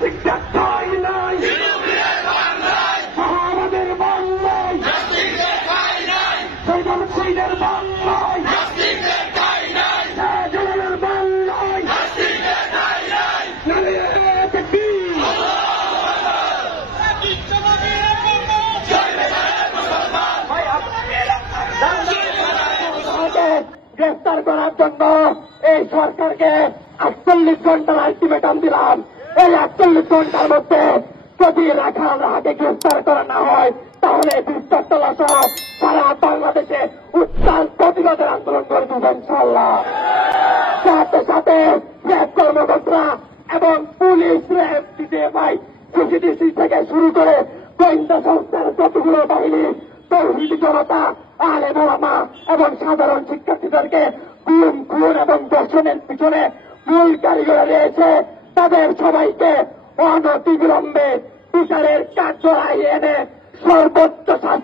নাস্তিকদের ঠাঁই নাই, আমাদের বাংলায় শহীদুল শহীদের বাংলায়, শাহজালালের বাংলায় নারে তাকবীর। গ্রেফতার করার জন্য এই সরকারকে 48 ঘন্টার আলটিমেটাম দিলাম। এই 48 ঘন্টার মধ্যে যদি রাখাল রাহাকে গ্রেফতার করা না হয় তাহলে বিস্তারতলা সহ সারা বাংলাদেশে উত্তাল প্রতিবাদের আন্দোলন করে দেব ইনশাআল্লাহ। সাথে সাথে র্যাব কর্মকর্তা এবং পুলিশ, র্যাব, ডিজিএফআই, সিসিডিসি থেকে শুরু করে গোয়েন্দা সংস্থার যতগুলো বাহিনী, তৌহিদি জনতা, আলেম ওলামা এবং সাধারণ শিক্ষার্থীদেরকে গুম, খুন এবং দর্শনের পিছনে মূল কারিগর রয়েছে, তাদের সবাইকে অনতিবিলম্বে বিচারের কার্যরায় এনে সর্বোচ্চ শাস্তি